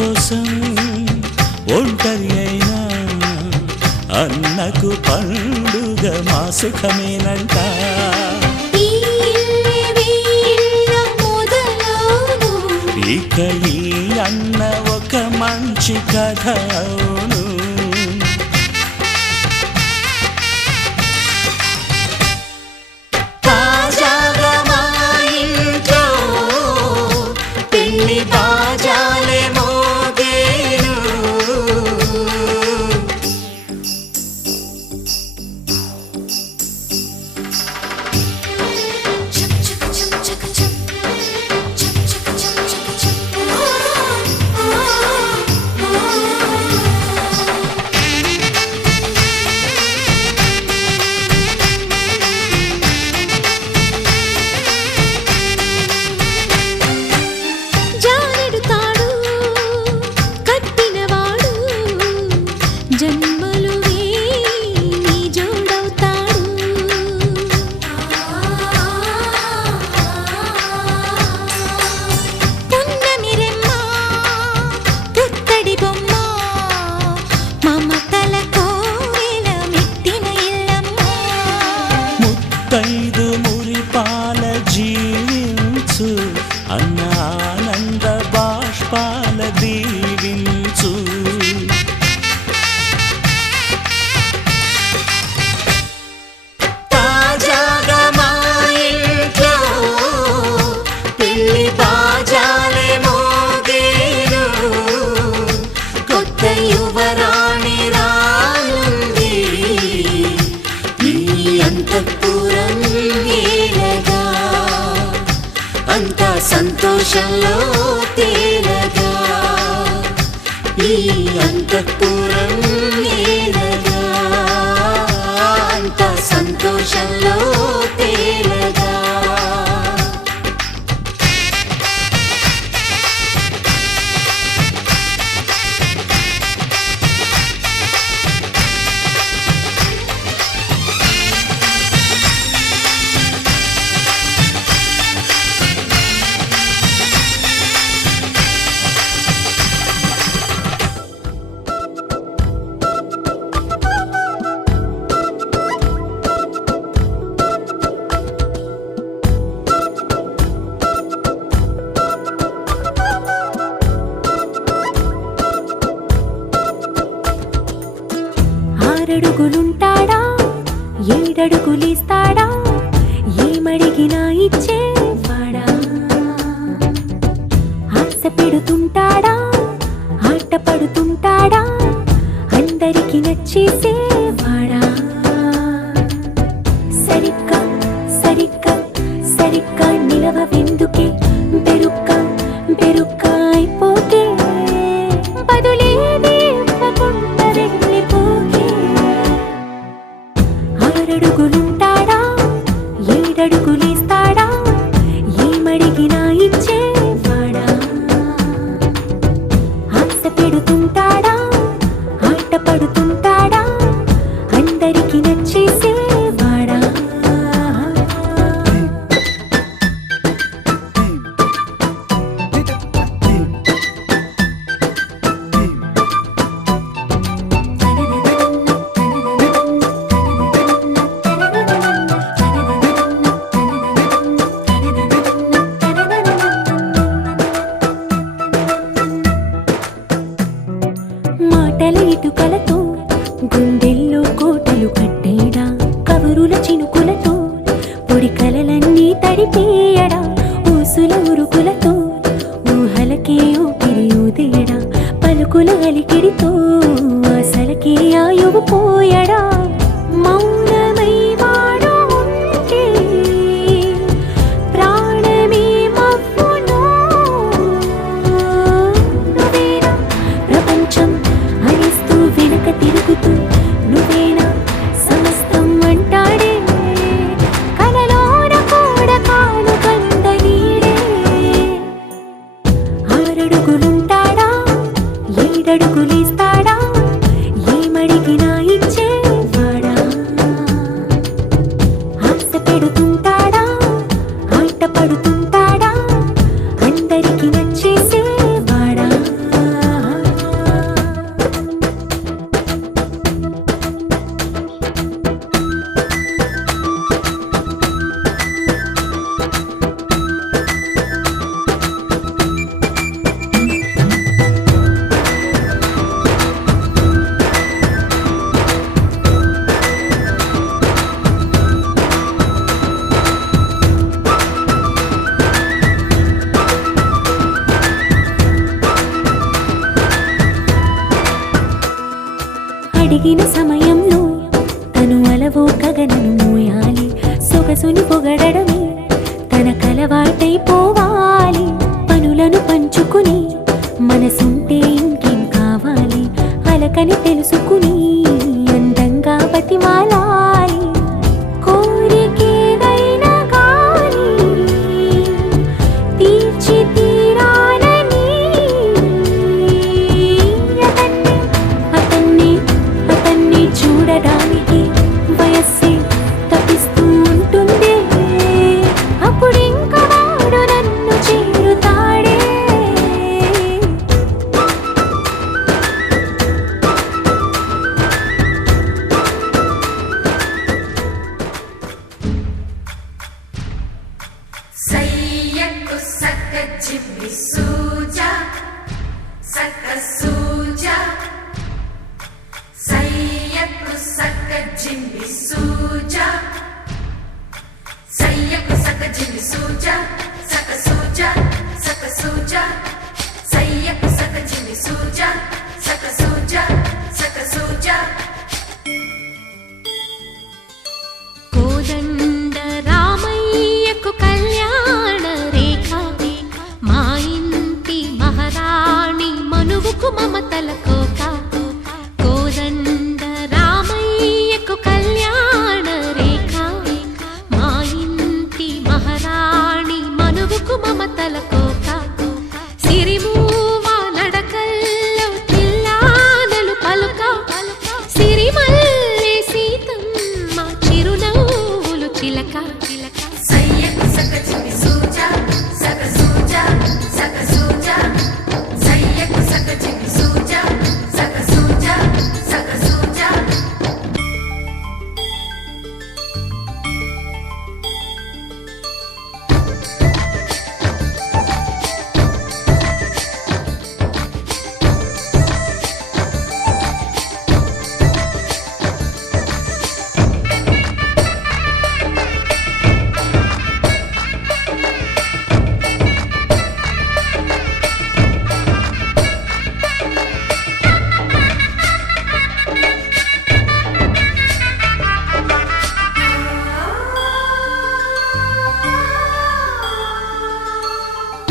కోసం ఒంటరి అయినా అన్నకు పండుగ మా సుఖమేనంట. ఇక ఈ అన్న ఒక మంచి కథ అవును. తాజాగా మా ఇంట్లో పెళ్లి బాజాలే మోగేను. ముత్తైదు మురిపాల జీవించు అన్న ఆనంద బాష్పాల దీవించు. తాజాగా మా ఇంట్లో పెళ్లి బాజాలే మోగేను. కొత్త యువరాణి రానుంది ఈ అంతఃపురం ఏలగా. అంతా సంతోషంలో తేలగా ఈ అంతఃపురం ఏలగా. అంతా సంతోషంలో తేలగా. ఆరడుగులుంటాడా ఏడడుగులిస్తాడా ఏమడిగినా ఇచ్చేవాడా. ఆశ పెడుతుంటాడా ఆట పడుతుంటాడా అందరికి నచ్చేసేవాడా. సరిగ్గా సరిగ్గా సరిగ్గా నిలవెందుకే బెరుక్క బెరుక్క అయిపోకే. బదులేది ఇవ్వకుండా వెళ్ళిపోకే. ఆరడుగులుంటాడా ఏడడుగులిస్తాడా ఏమడిగినా ఇచ్చేవాడా. ఆశ పెడుతుంటాడా ఆట పడుతుంటాడా అందరికి నచ్చేసేవాడా. మాటల ఇటుకలతో గుండెల్లో కోటలు కట్టేడా. కబురుల చినుకులతో పొడి కలలన్నీ తడిపేయడా. ఊసుల ఉరుకులతో ఊహలకే ఊపిరి ఊదేయడా. పలుకుల అలికిడితో ఆశలకే ఆయువు పోయడా. మౌనమై వాడు ఉంటే ప్రాణమే మవ్వును. నువ్వేనా ప్రపంచం అరిస్తూ వెనక తిరుగుతూ నువ్వేనా సమస్తం అంటాడే. కలలోన కూడా కాను కంద నీడే. ఆరడుగులుంటాడా ఏడడుగులిస్తాడా ఏమడిగినా ఇచ్చేవాడా. ఆశ పెడుతుంటాడా ఆట పడుతుంటాడా అందరికి నచ్చేసేవాడా. ఒదిగిన సమయంలో తను అలవో గగనను మోయాలి, సొగసుని పొగడమే తన కలవాటైపోవాలి. పనులను పంచుకుని మనసుంటే ఇంకేం కావాలి, అలకని తెలుసుకుని అందంగా బతిమాలాలి. కోరికేదైనా గాని తీర్చి తీరాలని అతన్ని చూడడానికి వయస్సే తప్పిస్తూ ఉంటుంది. అప్పుడింకా వాడు నన్ను చేరుతాడే. సయ్యకు సక్క జిమ్మి సూజా సక్క సూజా సయ్యకు సక్క జిమ్మి సూజా సయ్యకు సక్క జిమ్మి సూజా సక్క సూజా సక్క సూజా సయ్యకు సక్క జిమ్మి సూజా సక్క సూజా సక్క సూజా. కోదండ రామయ్యకు కళ్యాణ రేఖ, మా ఇంటి మహారాణి మనువుకు మమతల కోక. కోదండ రామయ్యకు కళ్యాణ రేఖ, మా ఇంటి మహారాణి మనువుకు మమతల కోక. సిరిమూవ నడకల్లో తిల్లానలు పలుక, సిరిమల్లె సీతమ్మ చిరునవ్వులు చిలక. సయ్యకు సక్క జిమ్మి సూజా సక్క సూజా సక్క సూజా సయ్యకు సక్క జిమ్మి సూజా సక్క సూజా సక్క సూజా.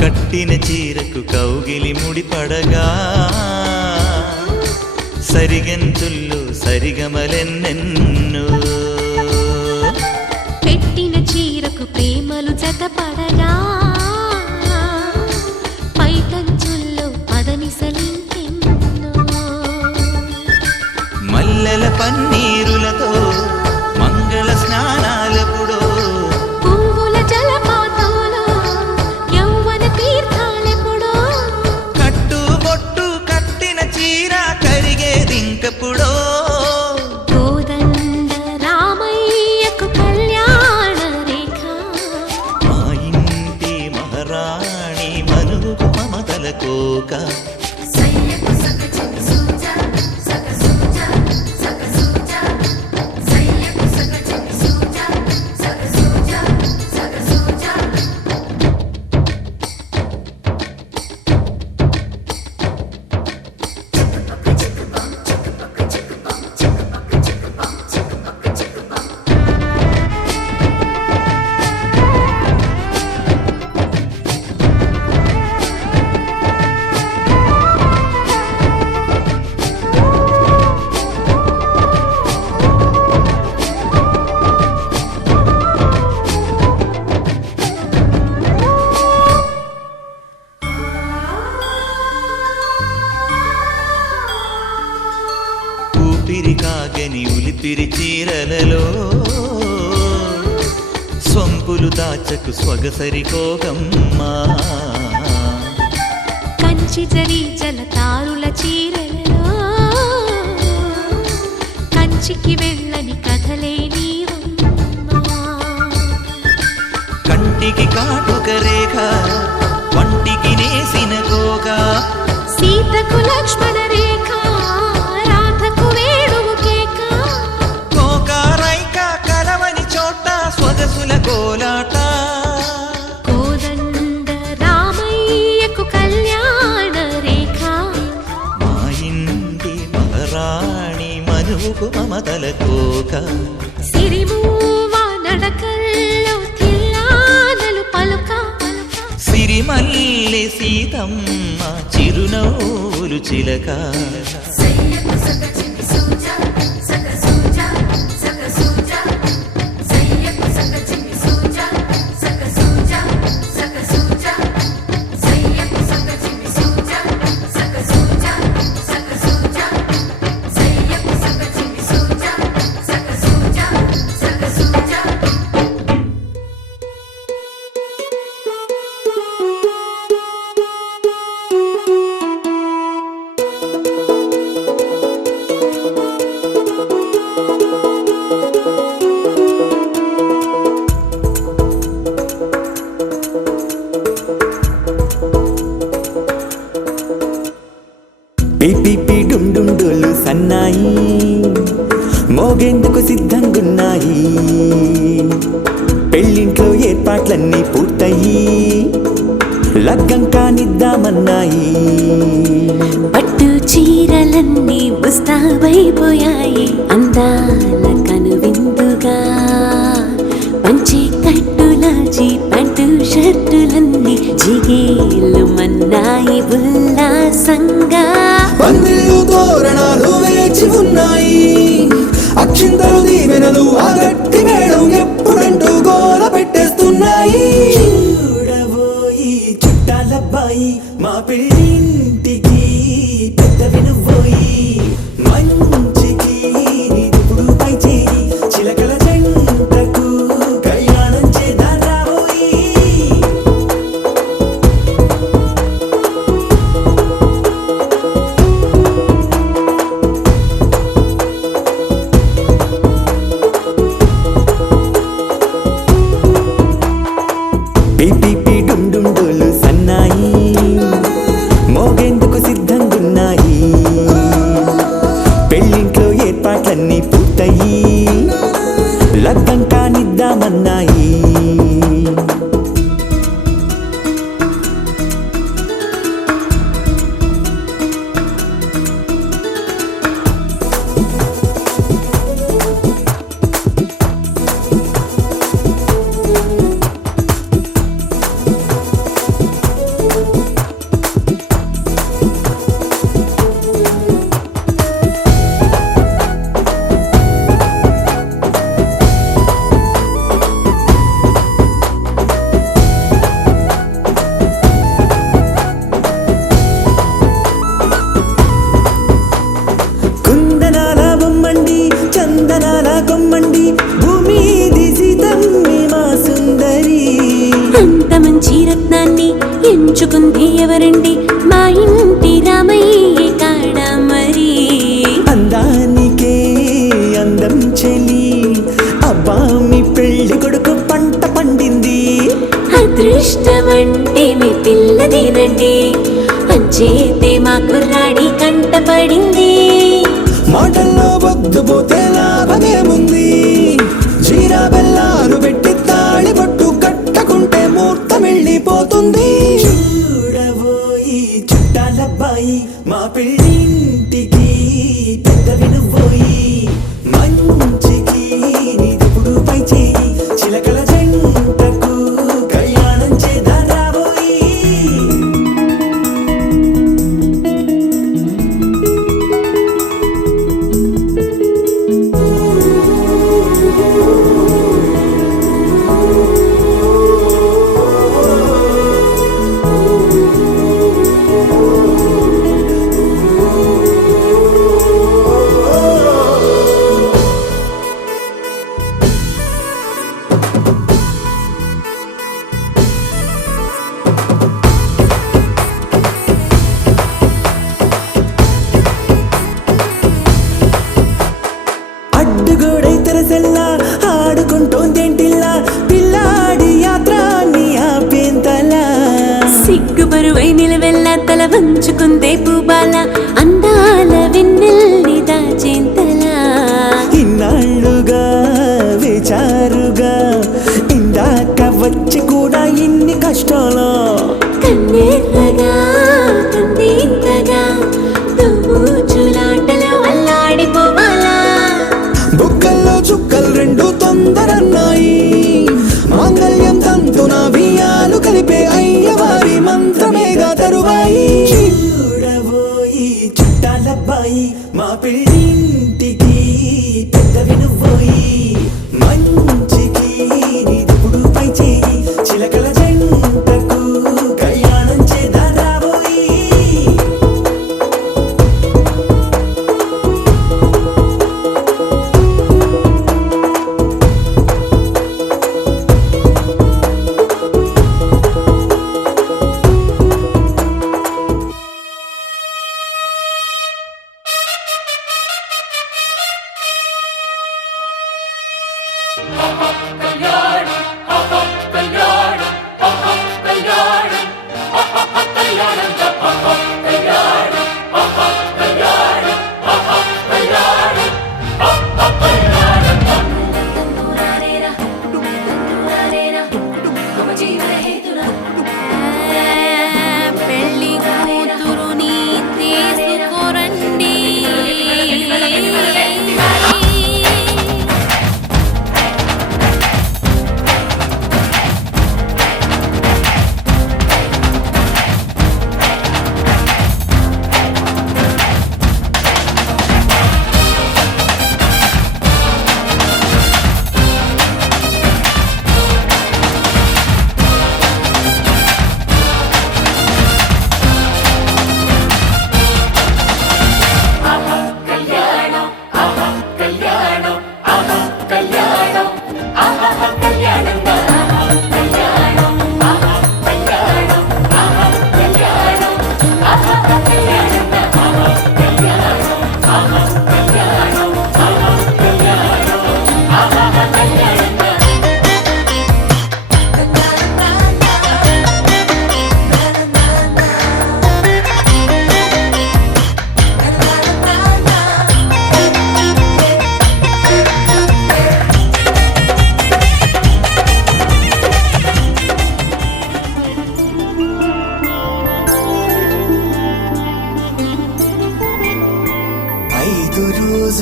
కట్టిన చీరకు కౌగిలి ముడిపడగా, సరిగంతుల్లో సరిగమలెన్నెన్నో. పెట్టిన చీరకు ప్రేమలు జతపడగా, పైటంచుల్లో పదనిసలింకెన్నో. మల్లెల పన్నీరులతో మంగళ స్నానాలెప్పుడో, పువ్వుల జలపాతంలో యౌవన తీర్థాలెప్పుడో. కట్టుబొట్టు కట్టిన చీర కరిగేదింకప్పుడో. కోదండ రామయ్యకు కళ్యాణ రేఖ, మా ఇంటి మహారాణి మనువుకు మమతల కోక. సయ్యకు సక్క జిమ్మి సూజా సక్క సూజా సక్క సూజా సయ్యకు సక్క జిమ్మి సూజా సక్క సూజా సక్క సూజా. ఊపిరి కాగని ఉలిపిరి చీరలలో, సొంపులు దాచకు స్వగసరి కోగమ్మా. కంచి జరి జలతారుల చీరలలో, కంచికి వెళ్ళని కథలే నీవమ్మా. కంటికి కాటుక రేఖ, వంటికి నేసిన కోగా. సీతకు లక్ష్మణ రేఖ, రాధకు వేణువు కేక. కోకారైక కలవని చోట స్వగసుల కోలాట. కోదండ రామయ్యకు కళ్యాణ రేఖ, మా ఇంటి మహారాణి మనువు పలుకు మమతల కోక సిరిమూవ నడకల్లో తిల్లానలు పలుక సిరిమల్లె సీతమ్మ చిరునవ్వులు చిలక సయ్యకు సగ చిన్ని సూజా సగ సూజా సగ సూజా సయ్యకు సగ చిన్ని సూజా సగ సూజా సగ సూజా సయ్యకు సగ చిన్ని సూజా సగ సూజా సగ సూజా సయ్యకు సగ చిన్ని సూజా సగ సూజా సగ సూజా పిపి డుండుండులు సన్నాయి మోగేందుకు సిద్ధంగున్నాయి పెళ్ళింట్లో ఏర్పాట్లన్నీ పూర్తయి లగ్గం కానిద్దామన్నాయి పట్టు చీరలన్నీ ముస్తాబైపోయాయి అందాల కనువిందుగా పంచి కట్టులాచి ప్యాంటు షర్టులన్నీ జిగేలు మన్నాయి ఉల్లాసంగా పందిళ్ళు తోరణాలు వేచి ఉన్నాయి అక్షింతలు దీవెనలు ఆ గట్టి మేడం ఎప్పుడంటూ గోల పెట్టేస్తున్నాయి చూడబోయి చుట్టాలబ్బాయి మా పెళ్ళింటికి పెద్ద వినుబోయి మంచికి నిదుపుడు పై చేయి చిలకల జంటకు కళ్యాణం చేద్దాం రాబోయి పిపి డుండుండులు సన్నాయి మోగేందుకు సిద్ధంగున్నాయి పెళ్ళింట్లో ఏర్పాట్లన్నీ పూర్తయి లగ్గం కానిద్దామన్నాయి కుందనాల బొమ్మండి చందనాల కొమ్మండి భూమి దిశితమ్మి మా సుందరి అంత మంచి రత్నాన్ని ఎంచుకుంది ఎవరండి మా ఇంటి రామయ్య కాడ మరి అందానికే అందం చెలి అబ్బా మీ పెళ్లి కొడుకు పంట పండింది అదృష్టమంటే మీ పిల్లదేనండి అంచేతే మా కుర్రాడి కంటపడింది మాటల్లో బొద్దుపోతే లాభమేముంది జీరా బెల్లాలు పెట్టి తాళి పట్టు కట్టకుంటే ముహూర్తం వెళ్ళిపోతుంది చూడబోయి చుట్టాలబ్బాయి మా పెళ్ళింటికి పెద్ద వినుబోయి మంచికి నిదుపుడు పై చేయి చిలకల జంటకు కళ్యాణం చేద్దాం రాబోయి అడ్డుగోడై తెరసెల్లా ఆడుకుంటోందేంటిల్లా పిల్లాడి యాత్ర నీ ఆపేంతలా సిగ్గుబరువై నిలవెల్లా తల వంచుకుందే పూబాల అందాల వెన్నెల్ని దాచేంతలా ఇన్నాళ్ళుగా వేచారుగా ఇందాక వచ్చి కూడా ఇన్ని కష్టాలు కన్నెర్రగా కందింతగా దుమ్ముచులాటలో అల్లాడిపోవాలా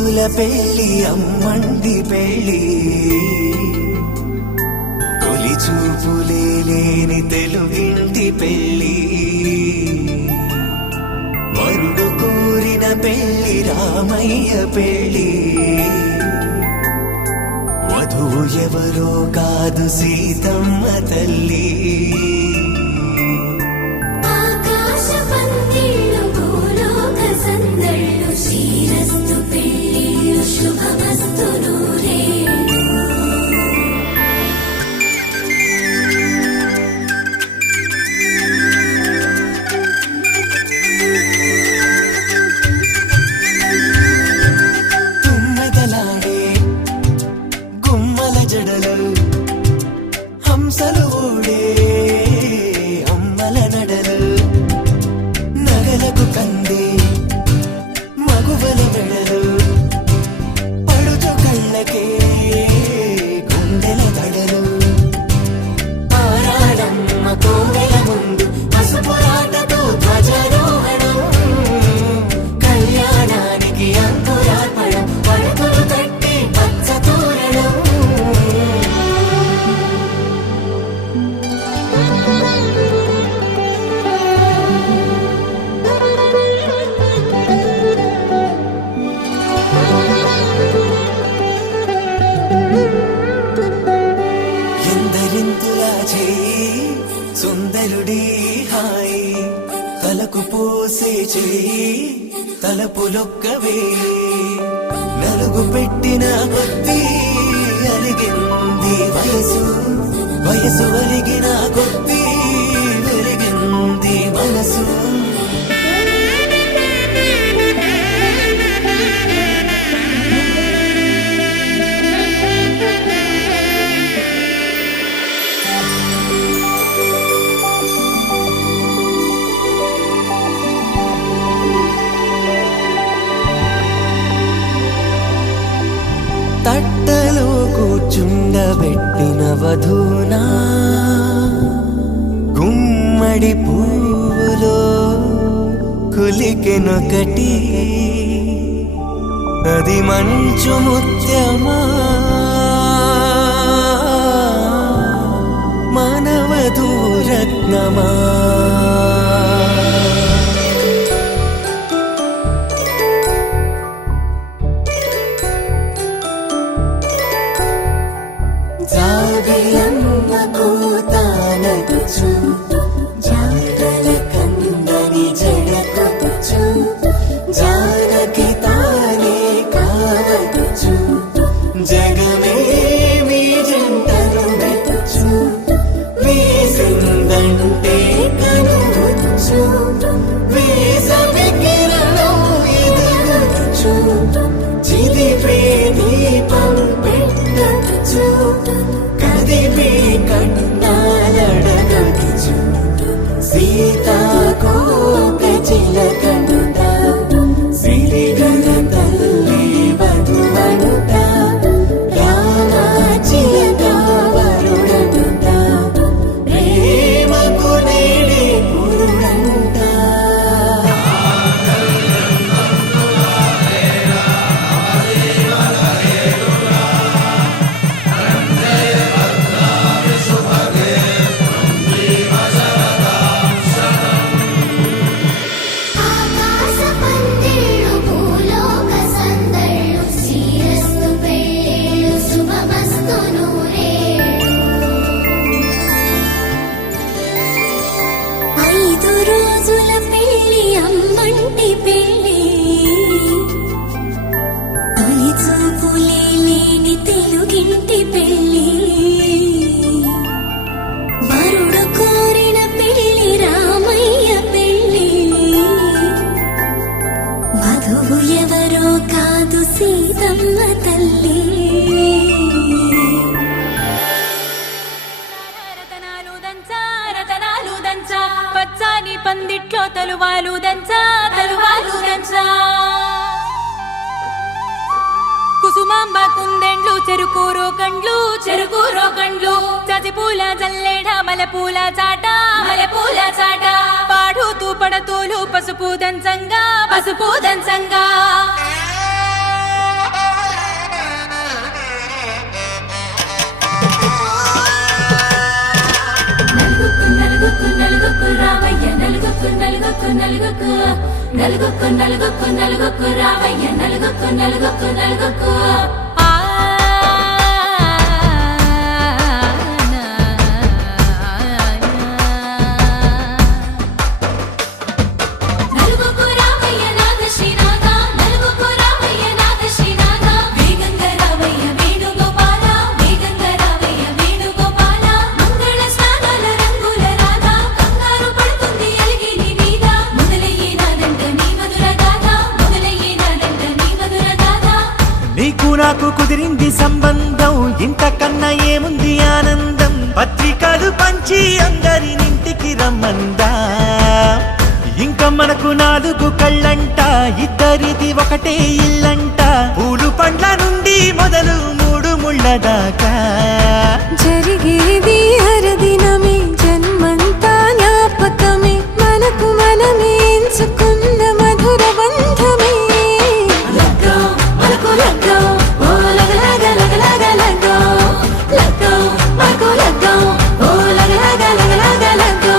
మనసుల పెళ్ళి అమ్మంది పెళ్ళి తొలి చూపులే లేని తెలుగింటి పెళ్ళి వరుడు కోరిన పెళ్ళి రామయ్య పెళ్ళి వధువు ఎవరో కాదు సీతమ్మ తల్లి ఆకాశ పందిళ్ళు భూలోక సందళ్ళు శ్రీరస్తు పెళ్ళిళ్ళు శుభమస్తు నూరేళ్ళు తుమ్మెదలాడే గుమ్మల జడలు హంసలు ఓడే అమ్మల నడలు నగలకు కంది మగువల వెడలు పడుచు కళ్ళకే గుండెల దడలు ఆరాడమ్మ కోవెల ముందు పసుపురాటతో ధ్వజారోహణం కళ్యాణానికి అంకురార్పణం పడకలు కట్టి పచ్చ తోరణం ఎందరింతులా చేయి సుందరుడి హాయి తలకు పోసే చేయి తలపులొక్కవే నలుగు పెట్టిన కొద్దీ అలిగింది వయసు వయసు అలిగిన కొద్దీ వెలిగింది మనసు తట్టలో కూర్చుండబెట్టిన వధూనా గుమ్మడి పువ్వులో కులికెనొకటి అది మంచు ముత్యమా మానవధూరత్నమా జాబిలమ్మ కోతానగుచు జాడల కందని జడకొచ్చు జానకి తానే కావగుచు జగమే మీ జంటను వెతుచు వేసిందంటే కనువచ్చు వేసవి కిరణం ఎదుగుచు చిదిపే దీపం పెట్టచ్చు కదిపే కన్నాలడగచ్చు సీతాకోక చిలకనుట సిరిగన తల్లి వధువనుట రామ చిలక వరుడనుట ప్రేమకు నేడే పురుడంట ఆకాశ పందిళ్ళు భూలోక సందళ్ళు శ్రీరస్తు పెళ్ళిళ్ళు శుభమస్తు నూరేళ్ళు 5 రోజుల పెళ్ళి అమ్మంటి పెళ్ళి తొలి చూపులే లేని తెలుగింటి పెళ్ళి వరుడు కోరిన పెళ్ళి రామయ్య పెళ్ళి వధువు ఎవరో కాదు సీతమ్మ తల్లి రతనాలు దంచా పచ్చాని పందిట్లో తలువాలు దంచా కుసుమాంబ కుందెండ్లు చెరుకూరో కండ్లు చజిపూల జల్లేడ మలపూల చాట పాడుతూ పడతూలు పసుపు దంచంగా నలుగుకు నలుగుకు నలుగుకు నలుగుకు రావయ్య నలుగుకు నలుగుకు నలుగుకు ఆ నలుగుకు రావయ్య నాద శ్రీనాథ నలుగుకు రావయ్య నాద శ్రీనాథ వేగంగా రావయ్య వేణుగోపాల వేగంగా రావయ్య వేణుగోపాల మంగళ స్నానాల రంగుల రాధ కంగారు పడుతుంది అలిగి నీ మీద మొదలయ్యేనాదంట నీ మధుర గాథ మొదలయ్యేనాదంట నీ మధుర గాథ నీకు నాకు కుదిరింది సంబంధం ఇంతకన్నా ఏముంది ఆనందం పత్రికలు పంచి అందరినింటికి రమ్మందా ఇంకా మనకు 4 కళ్ళంట ఇద్దరిది ఒకటే ఇల్లంట పూలు పండ్ల నుండి మొదలు 3 ముళ్ళ దాకా జరిగేది హరదినమే జన్మంతా జ్ఞాపకమే మనకు మనమే ఎంచుకున్న మధుర బంధమే లగ్గో మనకు లగ్గో ఓ లగలగ లగలగ లగ్గో లగ్గో మనకు లగ్గో ఓ లగలగ లగలగ లగ్గో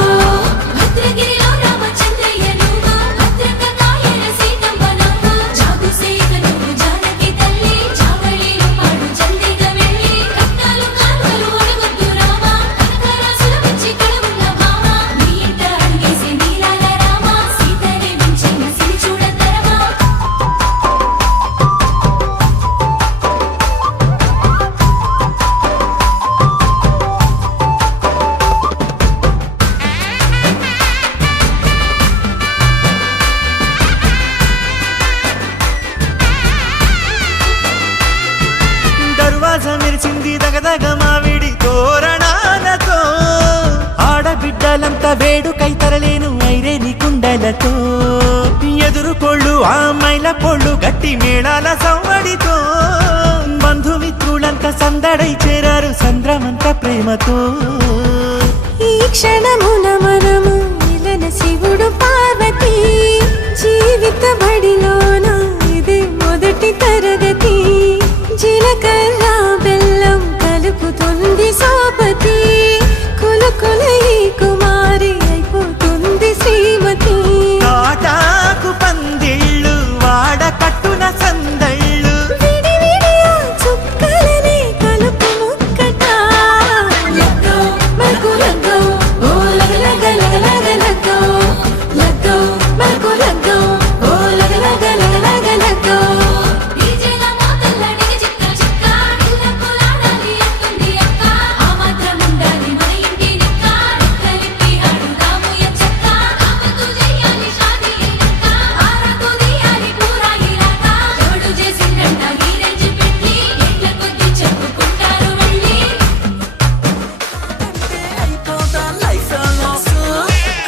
భద్రగిరిలో రామచంద్రయ్య నువ్వు భద్రంగ కాయల సీతమ్మ నువ్వు జాగు సీత నువ్వు జానకి తల్లి జాగళీలు పాడు జల్దిగా వెళ్ళి రత్నాలు కాలువలు అడగొద్దు రామా కనకరాసుల వచ్చి కడవున్న భామ నీ ఇంట అడిగేసి నీలాల రామ సీతనే మించిన సిరి చూడతరమా దర్వాజా మెరిసింది దగదగ మావిడి తోరణాలతో ఆడబిడ్డలంతా వేడుకై తరలేను ఐరేని కుండలతో ఎదురుకోళ్ళు ఆ మైల పొళ్ళు గట్టి మేళాల సవ్వడితో బంధుమిత్రులంతా సందడై చేరారు సంద్రమంత ప్రేమతో ఈ క్షణమున మనము మిలన శివుడు పార్వతి జీవిత బడిలోన ఇది మొదటి తరగతి జీలకర్ర బెల్లం కలుపుతుంది సోపతి కులకుల ఈ కుమారి అయిపోతుంది శ్రీమతి తాటాకు పందిళ్ళు వాడ కట్టున సందళ్ళు విడివిడియా చుక్కలనే కలుపు ముక్కట లగ్గో మనకు లగ్గో ఓ లగలగ లగలగ లగ్గో లగ్గో మనకు లగ్గో ఓ లగలగ లగలగ లగ్గో డీజేల మోతల్ల డిగ చిక్క చిక్క ఇళ్ళకు లాడాలి అంటుంది అక్క ఆ మాత్రం ఉండాలి మన ఇంటి నిక్క రెక్కలిప్పి ఆడుదాము ఎచ్చక్క కామతు చెయ్యాలి షాదీ లెక్క ఆరతు తీయాలి పూరా ఇలాక ఎవడు చేసిందంట ఈ రేంజ్ పెట్టి ఎట్ల కొద్ది చెప్పుకుంటారు వెళ్ళి అయిపోతా లైఫ్ లాస్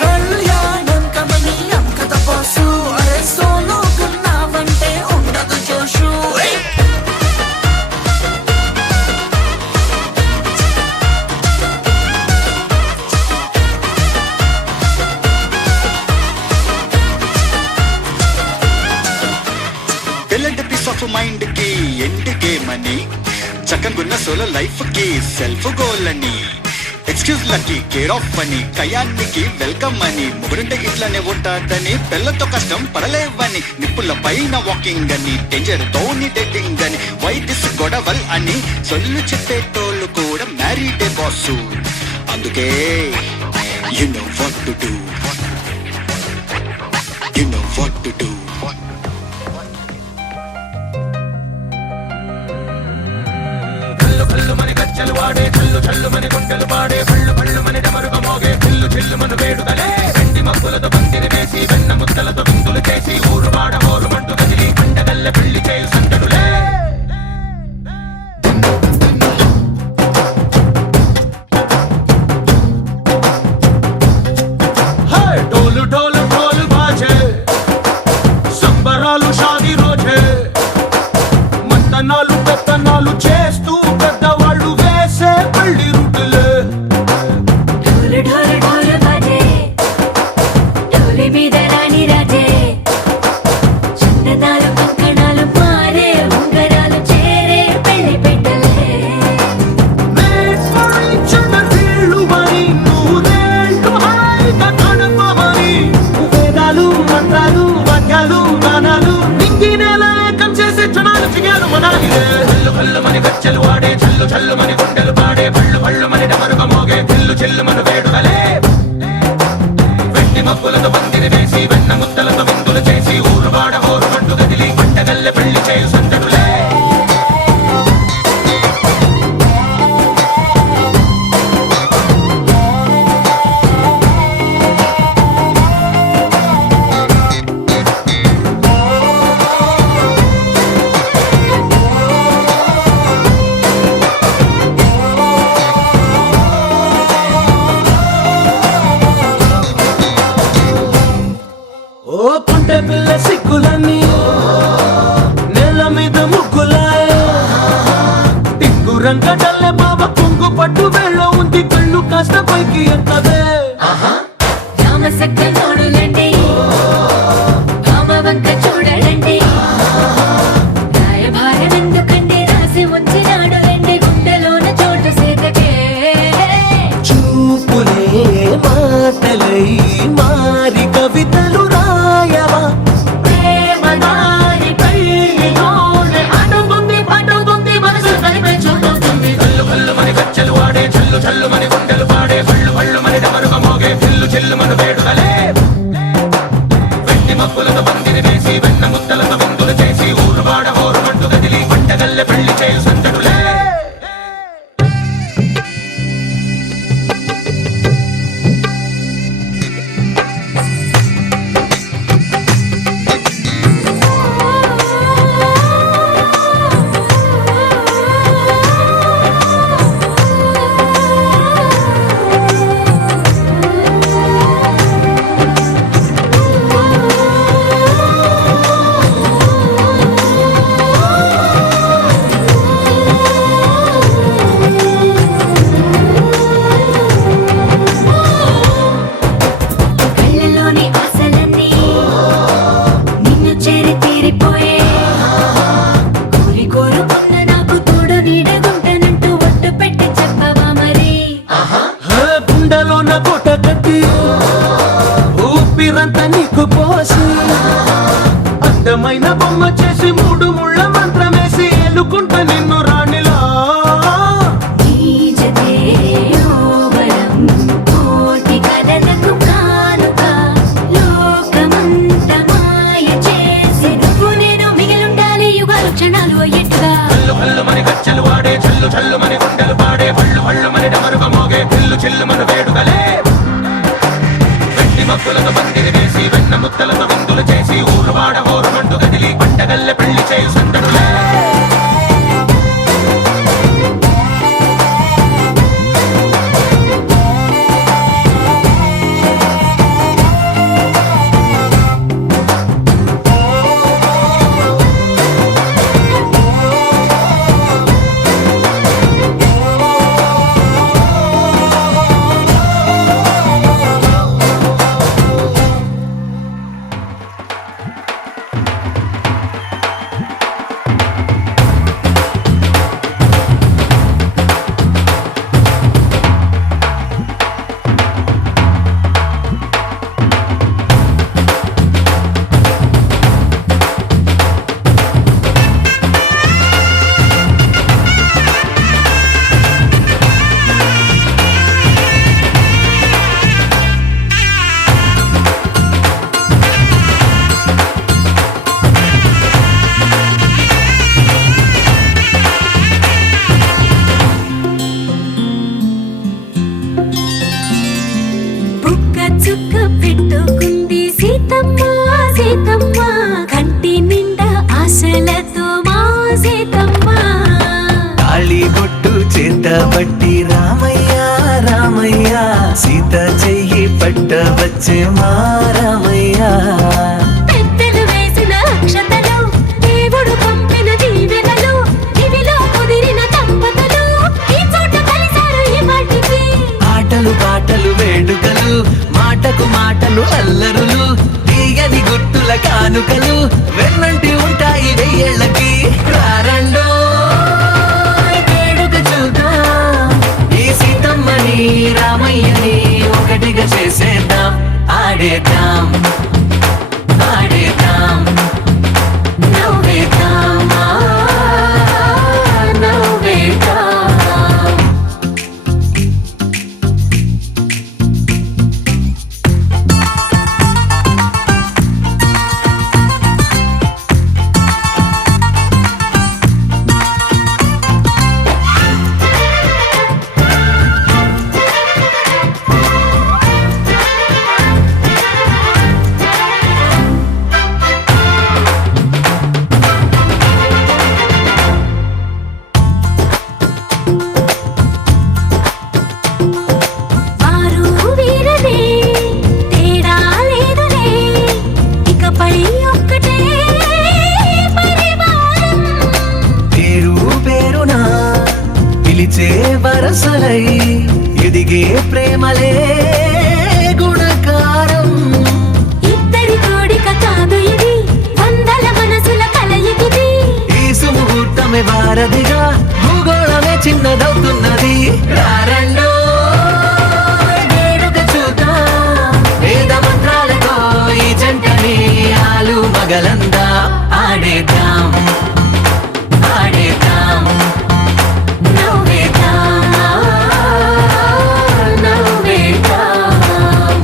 కళ్యాణం కమనీయం కథ బాసు అరే సోలోకున్నావంటే ఉండదు జోషు పెళ్ళంటే పీస్ ఆఫ్ మైండ్ కి ఎండ్ గేమ్ అని చక్కగున్న సోలో లైఫ్ కి సెల్ఫ్ గోల్ అని ఎక్స్క్యూజ్ లకి కేర్ ఆఫ్ అని కయానికి వెల్కమ్ అని ముగుడంటే ఇట్లానే ఉంటాడని పిల్లతో కష్టం పడలేవని నిప్పుల పైన వాకింగ్ అని డేంజర్ తోని డేటింగ్ అని వైదిస్ గొడవల్ అని సొల్లు చెప్పేటోళ్ళు కూడా మ్యారీడే బాసు అందుకే you know what to do you know what to do డోలు డోలు ఢోలు బాజే సంబరాలు షాదీ రోజే మంతనాలు పెత్తనాలు చేస్తూ పెద్దవాళ్ళు వేసే పెళ్లి రుటులే చెల్లుమను వేడుకలే వెండి మబ్బులతో పందిరి వేసి వెన్న ముద్దలతో విందులు చేసి ఊరువాడ హోరు మంటు గదిలి పంటగల్లె పెళ్లి చేయు సందడులే ఓ పుంటె పిల్ల సిక్కులన్నీ నెల మీద ముగ్గులాయ టింగు రంగడల్లె బాబా కుంగు పట్టు వెళ్ళ ఉంది కళ్ళు కాస్త పైకి ఎత్తదే రామసక్క నోడులండి రామవంక చూడడండి రాయభారం ఎందుకండి రాసి ఉంచినాడు రండి గుండెలోన చోటు సేతకే చూపులే మాటలై మారి కవితలు రాయవా ప్రేమదారి పైలోనే అడుగుంది పడుగుంది మనసు కలిపే చూడుతుంది కల్లు కల్లు మని గజ్జలు వాడే చల్లు చల్లు మని గుండెలు పాడే కళ్ళు కళ్ళు మని డమరుగ మోగే పిల్లు చెల్లు మన వేడుకలే వెండి మబ్బులతో పందిరి వేసి వెన్న ముద్దలతో విందులు చేసి ఊరువాడ హోరు మంటు గదిలి పంటగల్లె పెళ్లి చేయు సందడులే కళ్ళలోని ఆశలన్నీ నిన్ను చేరి తీరిపోయే కోరి కోరుకున్న నాకు తోడు నీడగుంటానంటూ ఒట్టు పెట్టి చెప్పవా మరి గుండెలోన కోట కట్టి ఊపిరంతా నీకు పోసి అందమైన బొమ్మ చేసి మూడు ముళ్ళ మంత్రమేసి ఎలుకుంట నిన్ను రాణిలా నీజతే యోవరం కోటి కలలకు కానుక లోకమంత మాయ చేసి నువ్వు నేను మిగిలుండాలి యుగాలు క్షణాలు అయ్యేట్టుగా కల్లు కల్లు మని గజ్జలు వాడే చల్లు చల్లు మని గుండెలు పాడే పళ్ళు పళ్ళు మని డమరుగ మోగే పిల్లు చెల్లు మన వేడుకలే వెండి మబ్బులతో పందిరి వేసి వెన్న ముద్దలతో విందులు చేసి ఊరువాడ హోరు మంటు గదిలి పంటగల్లె పెళ్లి చేయు సందడులే బుక్క చుక్క పెట్టుకుంది సీతమ్మ సీతమ్మ కంటి నిండా ఆశలతో మా సీతమ్మ తాళి బొట్టు చేత బట్టి రామయ్య రామయ్య సీత చెయ్యి పట్ట వచ్చే మా రామయ్య పెద్దలు వేసిన అక్షతలు దేవుడు పంపిన దీవెనలు ఇవిలో కుదిరిన దంపతులు ఈ చోట కలిసారు ఈ మాటికి ఆటలు పాటలు వేడుకలు మాటకు మాటలు అల్లరులు తీయని గుట్టుల కానుకలు వెన్నంటి ఉంటాయి వెయ్యేళ్ళకి రారండో వేడుక చూద్దాం ఈ సీతమ్మని రామయ్యని ఒకటిగా చేసేద్దాం ఆడేద్దాం ఆడేద్దాం నవ్వేద్దాం నవ్వేద్దాం ప్రేమలే గుణకారం. ఇద్దరి కోడిక కాదు ఇది, వందల మనసుల కలయికిది. ఈ సుముహూర్తమే వారధిగా, భూగోళమే చిన్నదవుతున్నది. రారండో వేడుక చూద్దాం, వేద మంత్రాలతో ఈ జంటని ఆలు మగలందా ఆడేద్దాం ఆడేద్దాం నవ్వేద్దాం, నవ్వేద్దాం.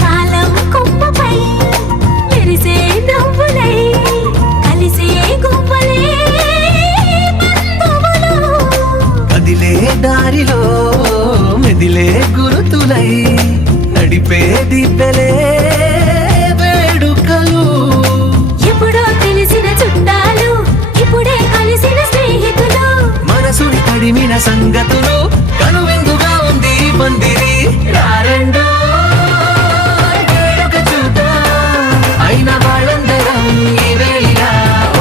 కాలం కొమ్మపై మెరిసే నవ్వులై, కలిసే గువ్వలే బంధువులు. కదిలే దారిలో మెదిలే గురుతులై, నడిపే దిబ్బెలే వేడుకలు. ఎప్పుడో తెలిసిన చుట్టాలు, ఇప్పుడే కలిసిన స్నేహితులు. మనసుని తడిమిన సంగతులు, కనువిందుగా ఉంది ఈ పందిరి. రారండో వేడుక చూద్దాం, అయిన వాళ్ళందరం ఈ వేళ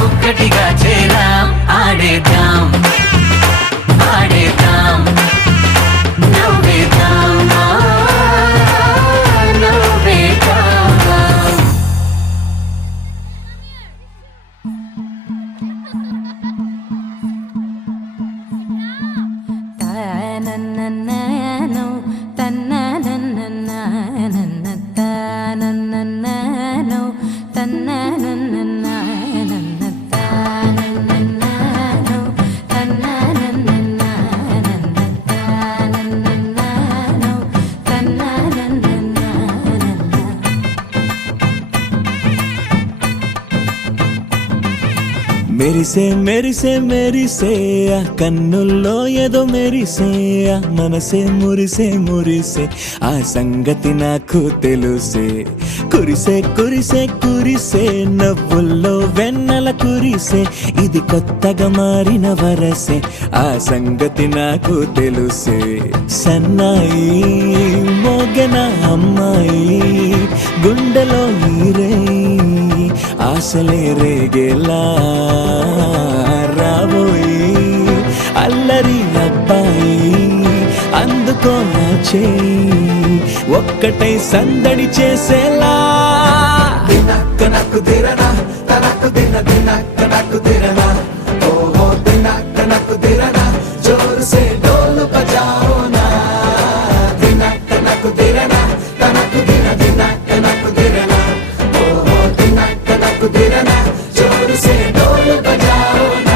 ఒక్కటిగా చేరాం. ఆడేద్దాం ఆడేద్దాం నవ్వేద్దాం, నవ్వేద్దాం. తనననననో, తనననననన, తనననననో, తనననననన, తనననననో, తనననననన, తనననననో, తనననననన. మెరిసే మెరిసే మెరిసే ఆ కన్నుల్లో ఏదో మెరిసే ఆ మనసే మురిసే మురిసే ఆ సంగతి నాకు తెలుసే. కురిసే కురిసే కురిసే నవ్వుల్లో వెన్నెల కురిసే, ఇది కొత్తగా మారిన వరసే ఆ సంగతి నాకు తెలుసే. సన్నాయి మోగన అమ్మాయి, గుండెలో ఈరే ఆశలే రేగేలా రాబోయి అల్లరి అబ్బాయి. అందుకో నా చేయి ఒక్కటై సందడి చేసేలా. దినక్క నక్కు దిరనా తనకు దిన దినక్క నక్కు దిరనా, ఓహో దినక్క నక్కు దిరనా, జోరు సే డోలు బజాओ నా. దినక్క నక్కు దిరనా తనకు దిన దినక్క నక్కు దిరనా, ఓహో దినక్క నక్కు దిరనా, జోరు సే డోలు బజాओ నా.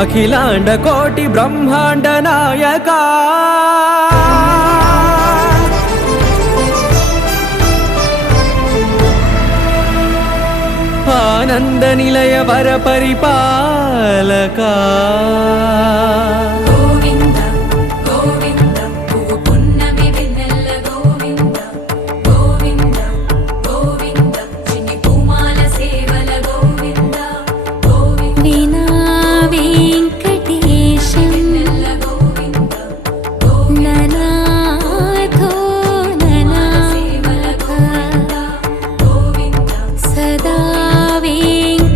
అఖిలాండ కోటి బ్రహ్మాండ నాయక, ఆనంద నిలయ వర పరిపాలక. గోవింద గోవింద పువ్వు పున్నమి వెన్నెల గోవింద గోవింద గోవింద చిన్ని పూమాల సేవల గోవింద గోవింద వీణా వెంకటేశం వెన్నెల గోవింద గోవింద ననాథో సేవల గోవింద గోవింద సదా వెంకటేశం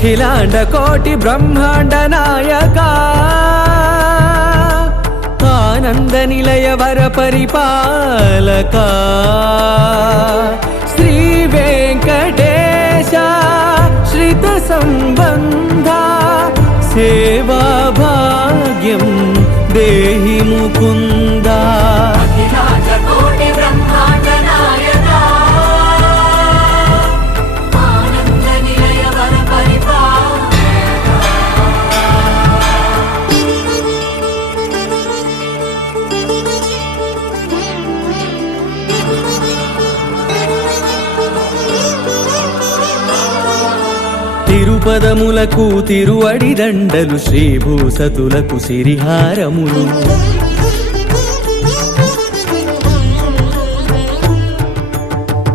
అఖిలాండ కోటి బ్రహ్మాండ నాయక ఆనంద నిలయ వర పరిపాలక శ్రీ వెంకటేశ శ్రిత సంబంధ సేవా భాగ్యం దేహి ముకుంద అఖిలాండ కోటి బ్రహ్మాండ నాయక ఆనంద నిలయ వర తిరుపదములకు తిరువడి దండలు శ్రీభూసతులకు సిరిహారములు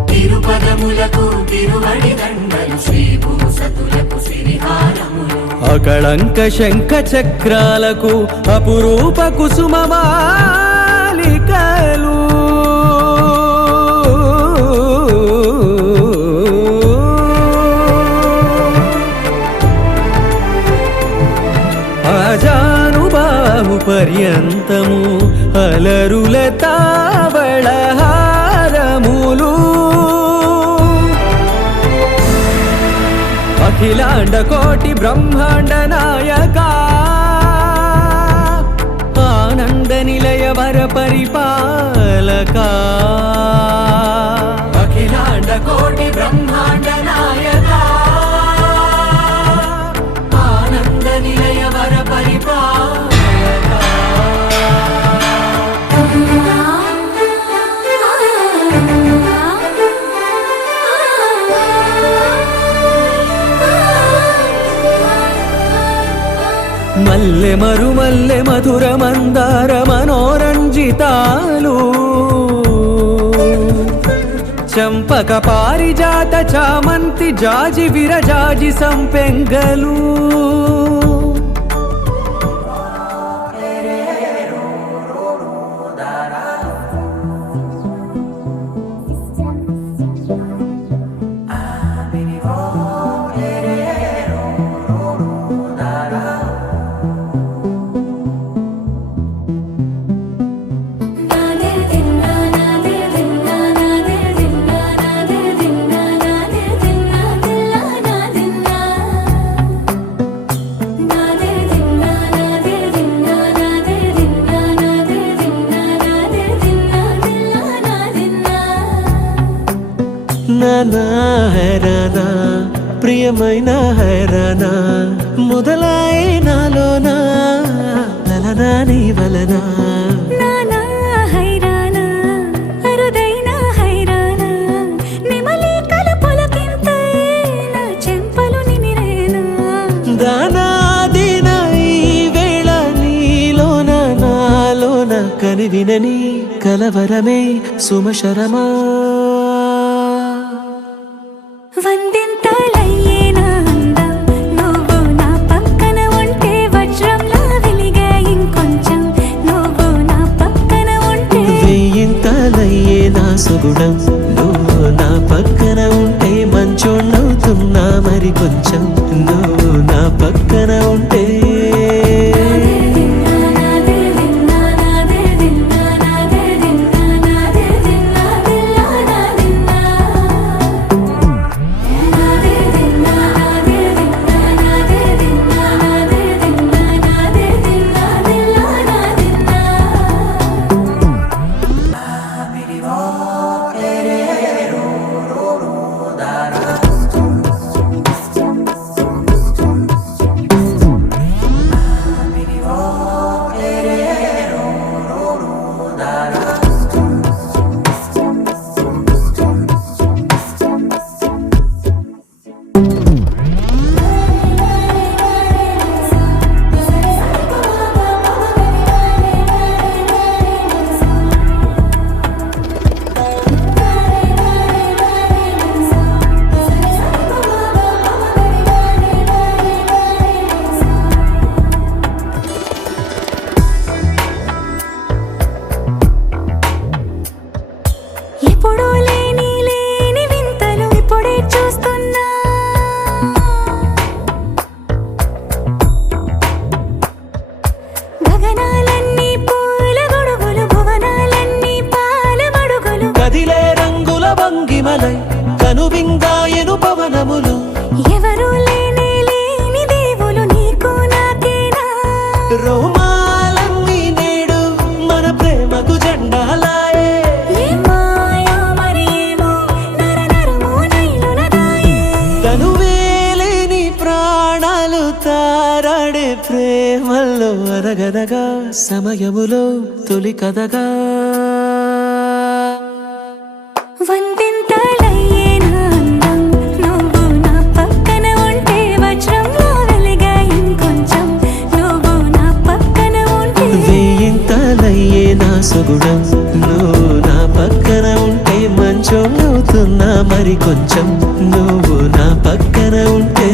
తిరుపదములకు తిరువడి దండలు శ్రీభూసతులకు సిరిహారములు అకళంక శంఖ చక్రాలకు అపురూప కుసుమమాలికలు ఆజానుబాహు పర్యంతము అలరుల తావళహారములు అఖిలాండ కోటి బ్రహ్మాండ నాయక ఆనంద నిలయ వర పరిపాలక అఖిలాండ కోటి బ్రహ్మాండ నాయక ఆనంద నిలయ వర పరిపాలక మల్లె మరుమల్లె మధుర మందార మనోరంజితాలు చంపక పారిజాత చామంతి జాజి విరజాజి సంపెంగలు నానా హైరానా ప్రియమైన హైరానా మొదలాయి నాలోనా లలనా నీ వలనా నానా హైరానా అరుదైన హైరానా నిమలి కలుపులకింతై నా చెంపలు నిమిరేనా దానాదిన ఈ వేళ నీలోన నాలోన కనివినని కలవరమే సుమశరమా వందింతలయ్యేనా అందం నువ్వు నా పక్కన ఉంటే వజ్రంలా వెలిగే ఇంకొంచెం నువ్వు నా పక్కన ఉంటే వెయ్యింతలయ్యే నా సుగుణం నువ్వు నా పక్కన ఉంటే మంచోణ్ణవుతున్నా మరి కొంచెం నువ్వు నా పక్కన ఉంటే సమయములో తొలి కథగా వందింతలయ్యే నా అందం నువ్వు నా పక్కన ఉంటే వజ్రంలా వెలిగా ఇంకొంచెం నువ్వు నా పక్కన ఉంటే వేయింతలయ్యే నా సుగుణం నువ్వు నా పక్కన ఉంటే మంచోళ్ళవుతున్నా మరి కొంచెం నువ్వు నా పక్కన ఉంటే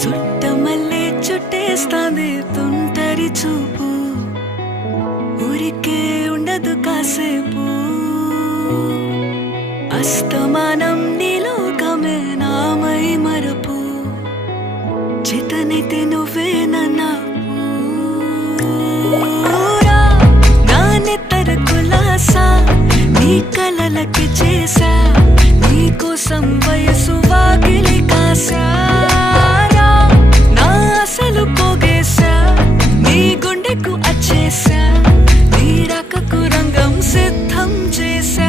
చుట్టమల్లే చుట్టేస్తాంది తుంటరి చూపు ఊరికే ఉండదు కాసేపు అస్తమానం నీలోకమే నామై మరపు చేతనైతే నువ్వే నన్నా నా నెత్తర కులాసా నీ కలలకి చేసా నీ కోసం వయసు వాకిలి కాసా అసలు పోగేశా నీ గుండెకు అచ్చేసా నీ రకకు రంగం సిద్ధం చేశా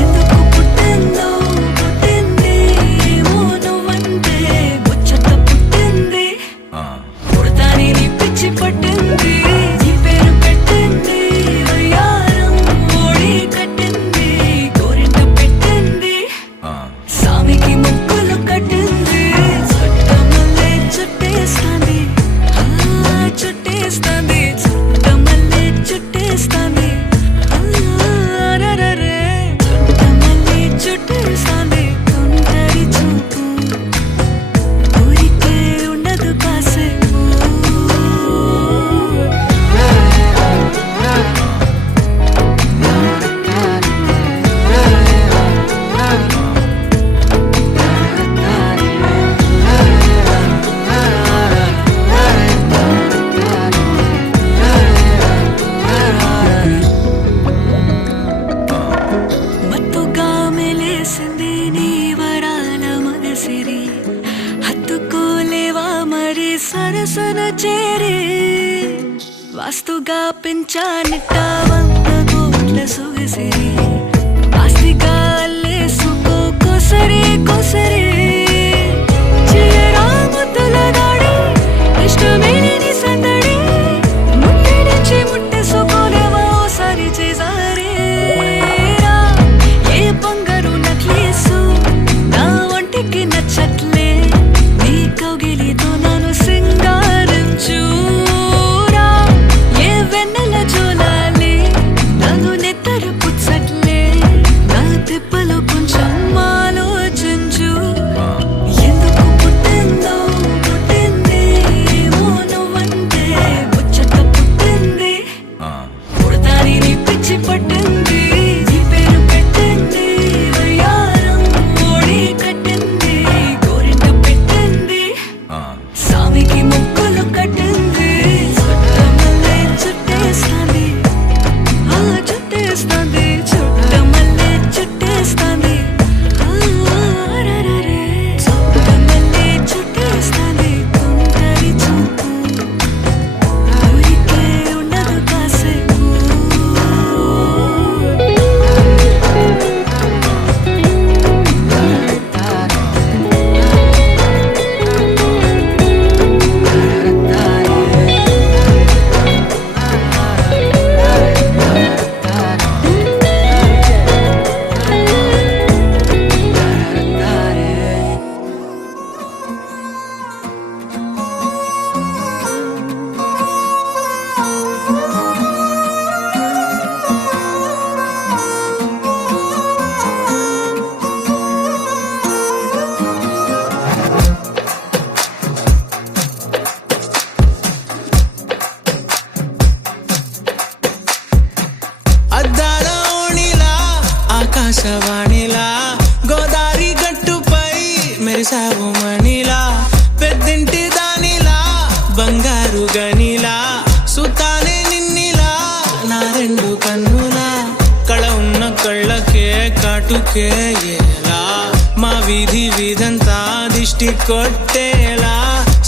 ఎందుకు పుట్టిందో పుట్టింది ఏమో నువ్వంటే ముచ్చట పుట్టింది పుడతాని నీ పిచ్చి పట్టింది నీ పేరు పెట్టింది వయ్యారం ఓడి కట్టింది గోరింట పెట్టింది సామికి ముక్కులు కట్టింది చుట్టేస్తాంది చుట్టేస్తాంది చుట్టమల్లే చుట్టేస్తాంది చుట్టమల్లే చుట్టేస్తాంది తుంటరి చూపు ఊరికే ఉండదు కాసేపు మత్తుగా మెలేసింది నీ వరాల మగసిరి హత్తుకోలేవా మరి సరసన చేరి వాస్తుగా పెంచానిట్ట 100 కోట్ల సొగసిరి ఆస్తిగా అల్లేసుకో కొసరి కొసరి చిరరాముతుల దాడి ఇష్టమేని సందడి ముట్టడించి ముట్టేసుకోలేవా ఓసారి చేసారి ఏ బంగారు నక్లీసు నా ఒంటికి నచ్చట్లే నీ కౌగిలితో నన్ను సింగారించు ఏ వెన్నెల జోలాలి నన్ను నెత్తరు పుచ్చట్లే నా తిప్పలు కొంచెం ఆలోచించు ఎందుకు పుట్టిందో పుట్టింది ఏమో నువ్వంటే ముచ్చట పుట్టింది పుడతాని నీ పిచ్చి పట్టింది నీ పేరు పెట్టింది వయ్యారం ఓడి కట్టింది గోరింట పెట్టింది కాటుకేలా మా వీధి వీధంతా దిష్టి కొట్టేలా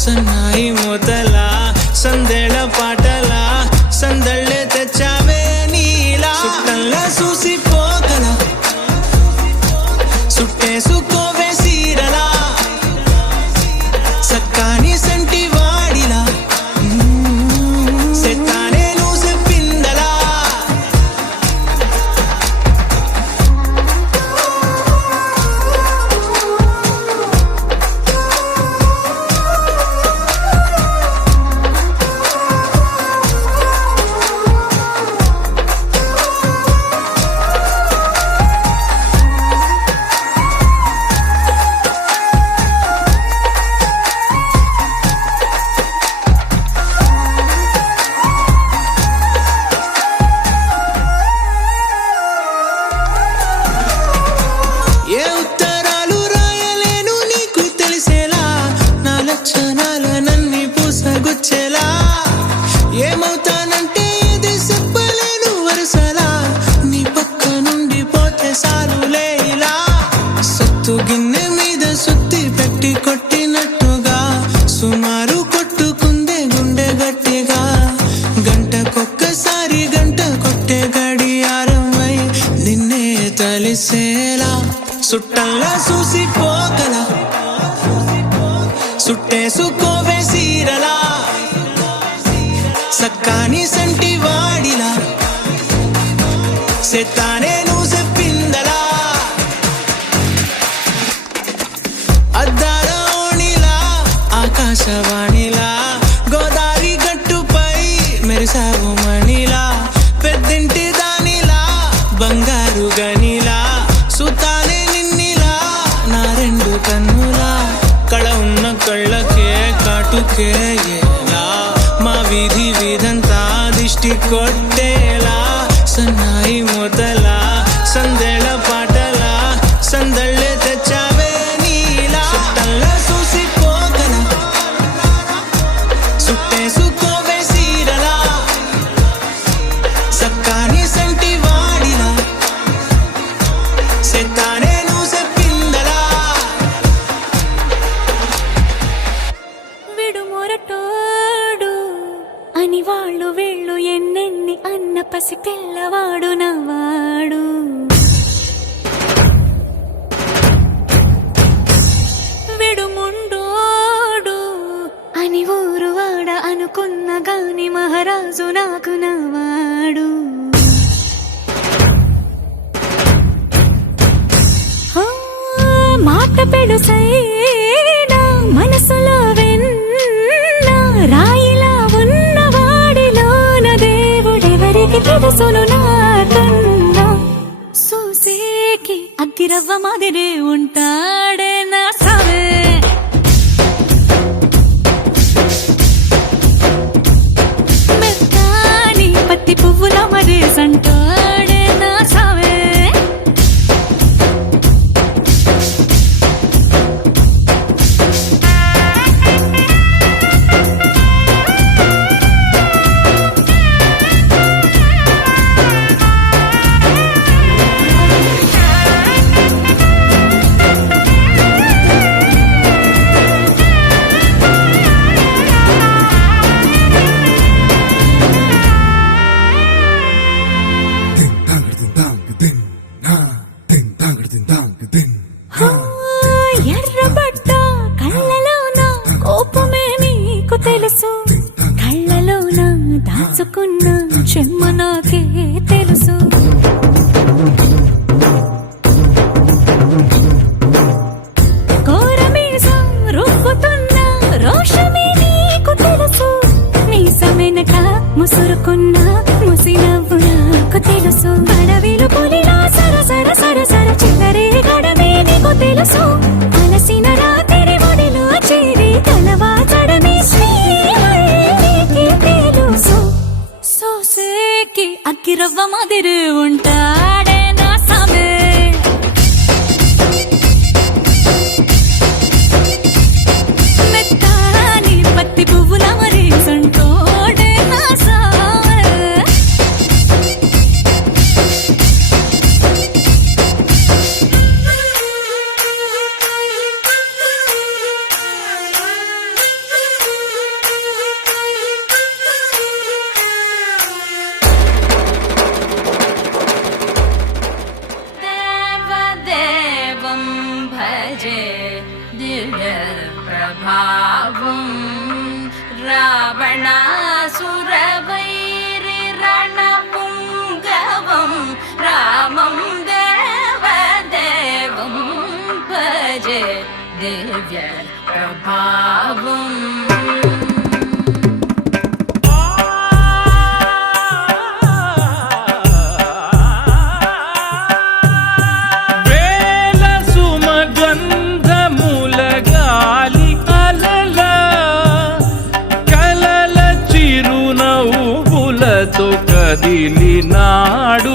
సన్నాయి మొదలా సందేళ పాటలా సందళ్ళే తెచ్చావే నీలా చుట్టంలా చూసిపోగల సుట్టేసుకోవే సీరలా సక్కాని సంటి వాడిలా సెత్తానే నువ్వు చెప్పిందలా ఏ ఉత్తరాలు రాయలేను నీకు తెలిసేలా నా లక్షణాలనన్నీ పూసగుచ్చేలా ఏమవుతానంటే ఇది చెప్పలేను వరుసలా నీ పక్క నుండి పోతే సాలులే ఇలా సత్తు గిన్నె మీద సుత్తి పెట్టి కొట్టినట్టుగా సుమారు కొట్టుకుందే గుండె గట్టిగా గంటకొక్కసారి గంట కొట్టే గడియారమై నిన్నే తలిసేలా సుట్టంలా చూసిపోగల సుట్టేసుకోవే సీరలా సక్కాని సంటి వాడిలా సెత్తానే నువ్వు చెప్పిందలా అద్దాల ఓణిలా ఆకాశవాణిలా గోదావరి గట్టుపై మెరిసావు మణిలా పెద్దింటి దానిలా బంగారు గనిలా సుతానే నిన్నిలా నా రెండు కన్నులా కళ ఉన్న కళ్ళకే కాటుకేలా మా వీధి వీధంతా దిష్టి కొట్టేలా సన్నాయి మొదలా సందేళ పాటలా సందళ్ళే తెచ్చావే నీలా చుట్టంలా చూసిపోగల సుట్టేసుకోవే సీరలా సక్కాని సంటి వాడిలా సెత్తానే నువ్వు చెప్పిందలా విడుమొరటోడు అని వాళ్ళు వీళ్ళు ఎన్నెన్ని అన్న పసి పిల్లవాడు నవ్వాడు విడుముండోడు అని ఊరు వాడ అనుకున్న గాని మహారాజు నాకు నవ్వాడు ఆ, మాట పెడుసైనా మనసులో వెన్న రాయిలా ఉన్నవాడిలోన దేవుడెవరికి తెలుసును నాకన్నా సూసేకి అగ్గిరవ్వ మాదిరే ఉంటాడే నా సావే మెత్తాని పత్తి పువ్వుల మరేసంటాడే నా సావే ఎర్రబట్ట కళ్ళలోన కోపమే నీకు తెలుసు కళ్ళలోన దాచుకున్న చెమ్మ నాకే తెలుసు కోరమీసం రుబ్బుతున్న రోషమే నీకు తెలుసు మీసమెనక ముసురుకున్న ముసినవ్వు నాకు తెలుసు అడవిలు పులిలా సర సర సర సర చిల్లరే గడమే నీకు తెలుసు అలసిన రాత్రి ఒడిలో చేరి కలవాచడమే శ్రీవల్లికి తెలుసు సోసేకి అగ్గిరవ్వ మాదిరి ఉంటాడే నా సామే మెత్తాని పత్తి పువ్వుల మరేసంటోడే నా సామే ప్రభావం రావణాసురవైరి రణపుంగవం రామం దేవదేవం భజే దివ్య ప్రభావం కదిలినాడు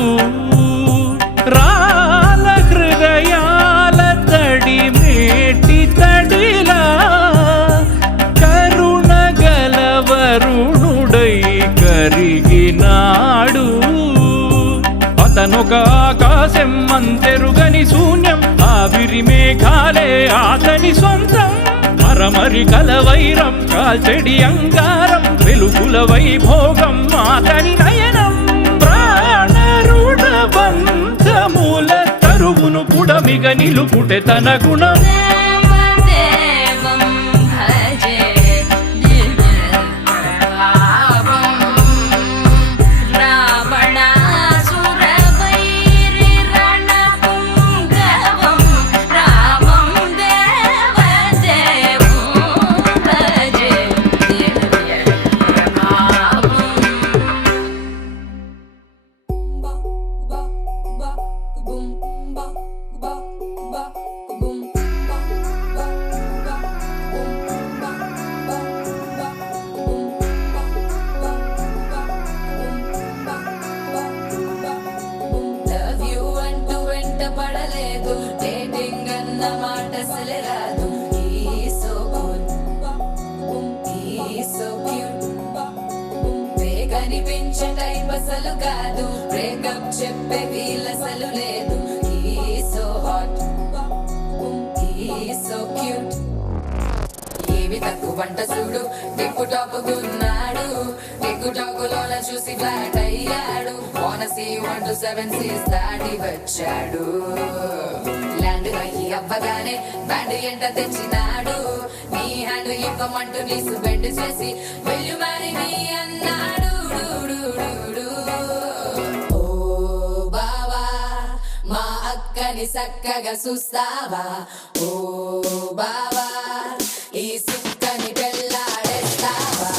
రాల హృదయాల తడి మేటి తడిలా కరుణ గలవరుణుడై కరిగినాడు అతనొక ఆకాశం అంతెరుగని శూన్యం ఆవిరి మేఘాలే అతని సొంతం మరమరి కలవైరం కాల్చెడి అంగారం వెలుగుల వైభోగం అతని నయనం ప్రాణరుణ బంధముల తరువును పుడమిగ నిలుపుటె తన గుణం పడలేదు డేటింగ్ అన్న మాట అసలేరాదు సో క్యూట్ కనిపించే టైప్ అసలు కాదు బ్రేకప్ చెప్పే వీల్ అసలు లేదు సో హాట్ సో క్యూట్ ఏవి తక్కువ వంట చూడు టిక్కు టాప్ గున్నాడు టిక్కు టాక్ లోన చూసి ఫ్లాట్ అయ్యాడు వానసీ 1 to 7 seas దాటి వచ్చాడు ల్యాండ్ అయ్యి అవ్వగానే బ్యాండ్ ఎంట తెచ్చినాడు నీ హ్యాండ్ ఇవ్వమంటూ నీసు బెండ్ చేసి వెళ్ళు మరి నీ అన్నాడు ఓ బావా మా అక్కని చక్కగా చూస్తావా ఓ బావా ఈ సుక్కని పెళ్ళాడేస్తావా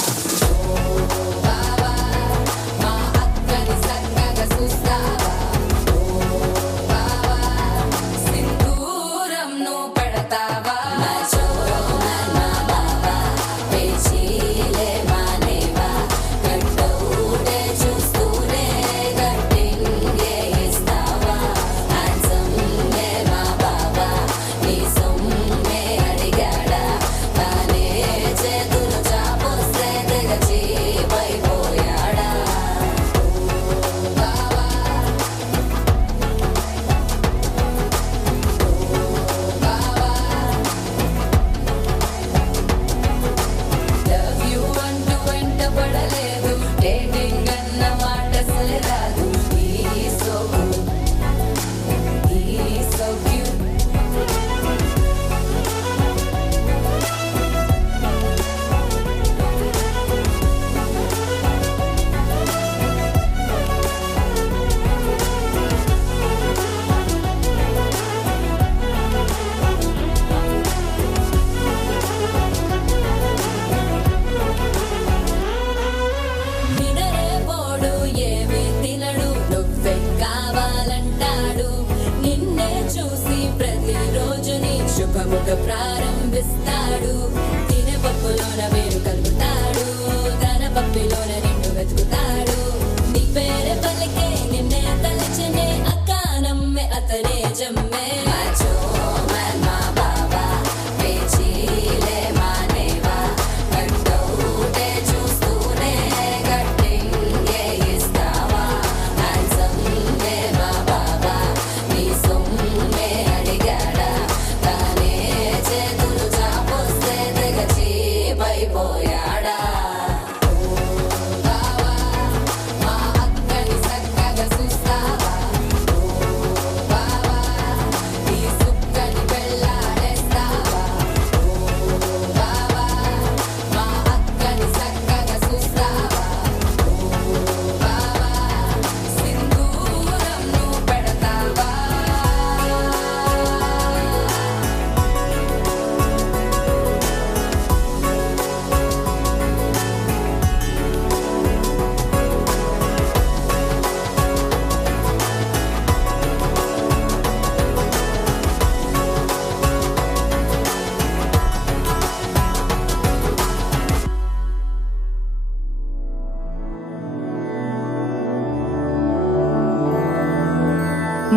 శుభముఖ ప్రారంభిస్తాడు తినే పప్పులోన వేరు కలుపుతాడు తన పప్పిలోన నిన్ను వెతుకుతాడు నీ పేరే పలికే నిన్నే తలచనే అక్క నమ్మే అతనే జమ్మే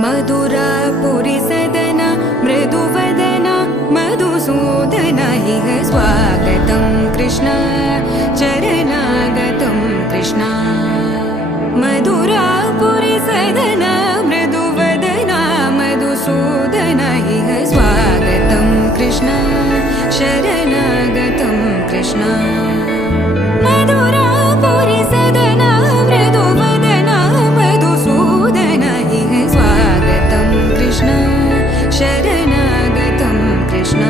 मधुरापुरि सदन मृदुवदन मधुसूदन इह स्वागतं कृष्ण चरणागतं कृष्ण मधुरापुरि सदन मृदुवदन मधुसूदन इह स्वागतं कृष्ण शरणागतं कृष्ण मधुरापुरि सदन मृदुवदन मधुसूदन इह स्वागतं कृष्ण शरणागतं कृष्ण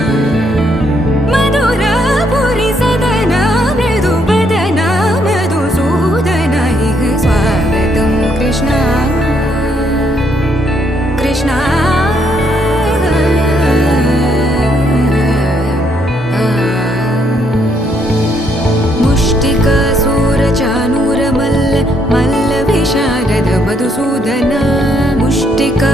मधुरापुरि सदन मृदुवदन मधुसूदन इह स्वागतं कृष्ण कृष्ण मुष्टिकासूरचानूरमल्ल मल्लविशारद मधुसूदन मुष्टिका